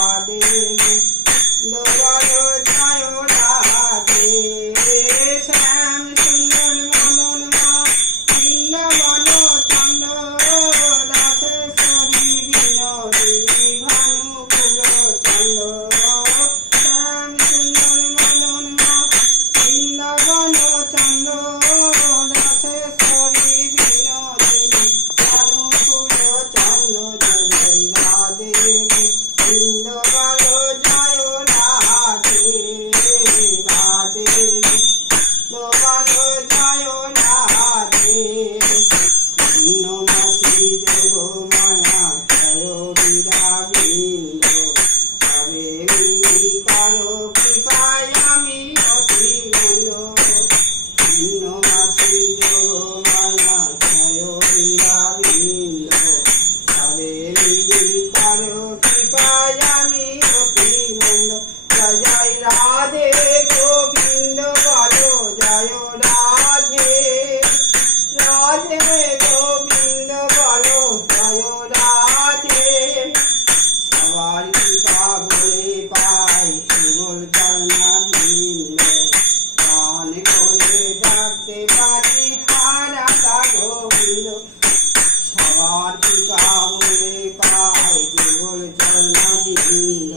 রাধে গোবিন্দ জয় রাধে শ্যাম সুন্দর মদন মা বৃন্দাবন চন্দ রাধেশ্বরী বিনোদিনী ভানুকুল চন্দ শ্যাম সুন্দর মদন মা বৃন্দাবন চন্দ রাধেশ্বরী বিনোদিনী ভানুকুল চন্দ জয় রাধে বৃন্দ জয় রাধে রাধে জয় রাধে নমসি দেব মায়া জয় বিরাবিন্দ সবে মিলি করো কৃপায় আমি অতি মন্দ নমসি দেব মায়া জয় বিরাবিন্দ সবে মিলি করো কৃপায় আমি অতি মন্দ জয় রাধে গোবিন্দ বলো জয় রাধে রাধে গোবিন্দ বলো জয় রাধে সবার কৃপা বলে পাই সুবল চরণাবিন্দ গান করে ডাকতে পারি হারাতা গোবিন্দ সবার কৃপা বলে পাই সুবল চরণাবিন্দ